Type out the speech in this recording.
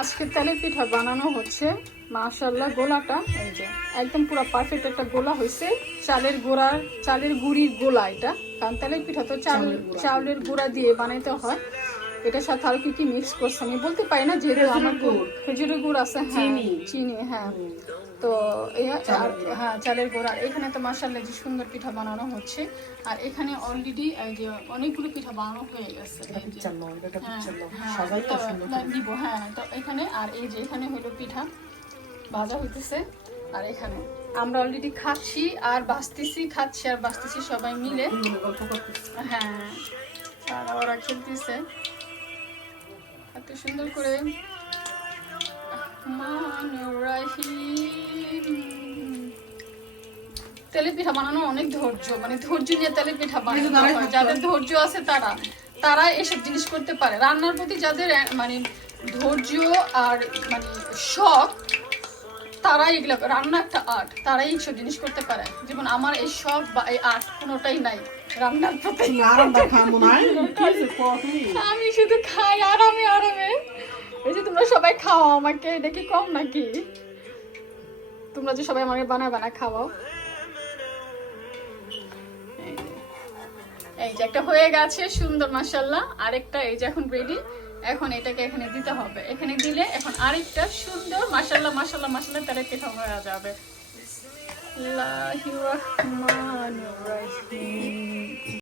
আজকে তেলের পিঠা বানানো হচ্ছে। মাশাআল্লাহ, গোলাটা এই যে একদম পুরো পারফেক্ট একটা গোলা হয়েছে। চালের গুঁড়ির গোলা এটা, কারণ তেলের পিঠা তো চালের গুঁড়া দিয়ে বানাইতে হয়। এটার সাথে আর কি কি মিক্স করছে আমি বলতে পারি না, যেহেতু আমার খেজুরের গুড় আছে, হ্যাঁ চিনি, হ্যাঁ তো হ্যাঁ চালের গুঁড়া। এখানে তো মাশাআল্লাহ যে সুন্দর পিঠা বানানো হচ্ছে। আর এখানে অলরেডি যে অনেকগুলো পিঠা বানানো হয়ে গেছে। দিব, হ্যাঁ তো এখানে আর এই যে এখানে হলো পিঠা ভাজা হইতেছে। আর এখানে আমরা অলরেডি খাচ্ছি আর বাঁচতেছি সবাই মিলে। হ্যাঁ আর ওরা খেলতেছে এত সুন্দর করে। তেলের পিঠা বানানো অনেক ধৈর্য, মানে ধৈর্য নিয়ে তেলের পিঠা বানাতে হয়। যাদের ধৈর্য আছে তারা এসব জিনিস করতে পারে। রান্নার প্রতি যাদের মানে ধৈর্য আর মানে শখ, তারাই এগুলো, রান্না একটা আর্ট, তারাই এইসব জিনিস করতে পারে। যেমন আমার এই শখ বা এই আর্ট কোনোটাই নাই রান্নার প্রতি। আমি শুধু খাই আরামে। এই যে তোমরা সবাই খাও আমাকে, এটা কি কম নাকি? তোমরা যে সবাই আমাকে বানায় খাওয়াও। এই যে একটা হয়ে গেছে সুন্দর মাশাআল্লাহ, আরেকটা এই যে এখন রেডি। এখন এটাকে এখানে দিতে হবে, এখানে দিলে এখন আরেকটা সুন্দর মাশাআল্লাহ তেলের পিঠা হয়ে যাবে। বিসমিল্লাহির রহমানির রহিম।